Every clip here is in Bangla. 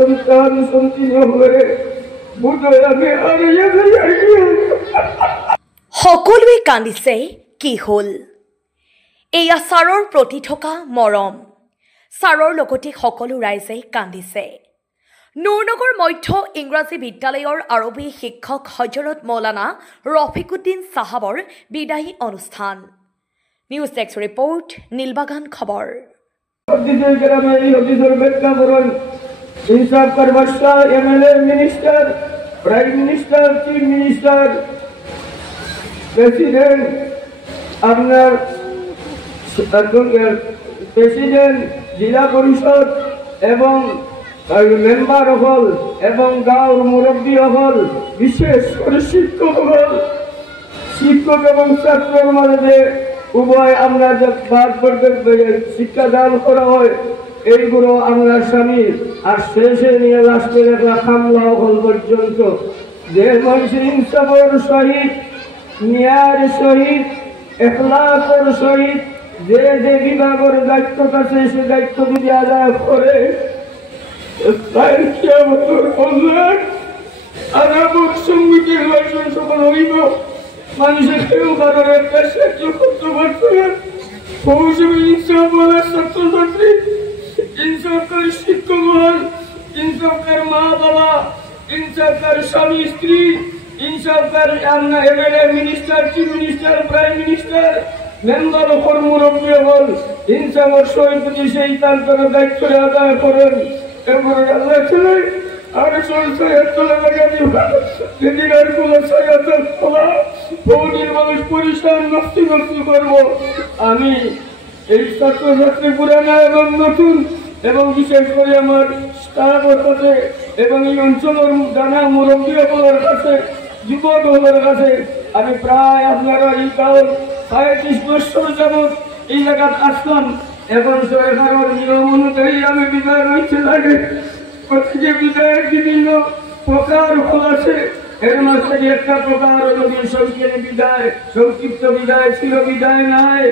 সন্তান সন্তান হয়ে বোধহয় আমি হারিয়ে যাই। সকলোৱে কান্দিছে কি হ'ল? এয়া ছাৰৰ প্ৰতি থকা মৰম। ছাৰৰ লগতে সকলো ৰাইজে কান্দিছে। নুৰনগৰ মধ্য ইংৰাজী বিদ্যালয়ৰ আৰবী শিক্ষক হজৰত মৌলানা ৰফিকুদ্দিন চাহাবৰ বিদায়ী অনুষ্ঠান। নিউজ ডেস্ক ৰিপৰ্ট, নীলবাগান খবৰ। इंसाफ कर बख्शा MLA minister prime minister chief minister president আপনার প্রেসিডেন্ট जिला परिषद এবং মেম্বার হল এবং গাঁওর মুরব্বী হল বিশেষ করে শিক্ষক হল শিক্ষক এবং ছাত্রের মাঝে উভয় আমরা যে বাদ শিক্ষাদান করা হয় এইগুলো আমরা স্বামী আর শেষে নিয়ে লাস্টে একটা খামলা হল পর্যন্ত যে মানুষের ইনসাফের সহিত ন্যায়ের সহিত এখলাসের সহিত যে যে বিভাগের দায়িত্ব আছে সে দায়িত্ব যদি আদায় করে সঙ্গীতের লাইসেন্স সকল হইব মানুষের কেউ কারোর একটা সাহায্য করতে পারছে ইনসাফ বলে ছাত্রছাত্রী ইনসাফকার শিক্ষক হল ইনসাফকার মা বাবা ইনসাফকার স্বামী স্ত্রী ইনসাফকার MLA minister chief minister prime minister member ওপর মুরব্বী হল ইনসাফের সহিত সেই তার দায়িত্ব আদায় করেন এরপরে আল্লাহ ছেলে আর চলছে মানুষ পরিষ্কার নষ্টি করবো আমি এই ছাত্রছাত্রী পুরানা এবং নতুন এবং বিশেষ করে আমার স্টাফের কাছে এবং এই অঞ্চলের জানা মুরব্বী সকলের কাছে যুবক সকলের কাছে আমি প্রায় আপনারা এই কাল ৩৫ বছর যাবৎ এই জায়গায় আসলাম। এখন সরকারের নিয়ম অনুযায়ী আমি বিদায় রয়েছে লাগে প্রত্যেকে বিদায়ের বিভিন্ন প্রকার ফল আছে। এর মধ্যে একটা প্রকার যদি সংক্ষিপ্ত বিদায় ছিল বিদায় নাই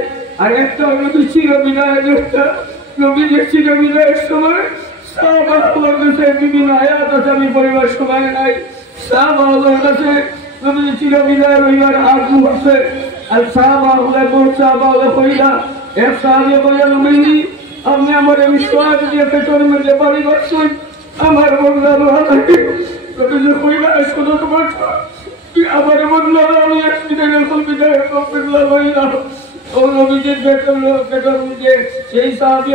আর একটা নদী ছিল বিদায় একটা নবীদের ছিল বিদায়ের সময় সাহাবাদের কাছে বিভিন্ন আয়াত আছে আমি পরিবার সময় নাই সাহাবাদের কাছে নবী ছিল বিদায় রইবার আগ মুহূর্তে আর সাহাবাদের সাহাবাদের কইলা এক সাহাবী বলেন নবী আপনি আমার বিশ্বাস দিয়ে পেটর মধ্যে বাড়ি করছেন আমার বদলা কইলা শুধু তোমার আমার বদলা আমি একদিনের বিদায় কবিলা হইলাম ও নবীদের পেটর মধ্যে সেই সাহাবী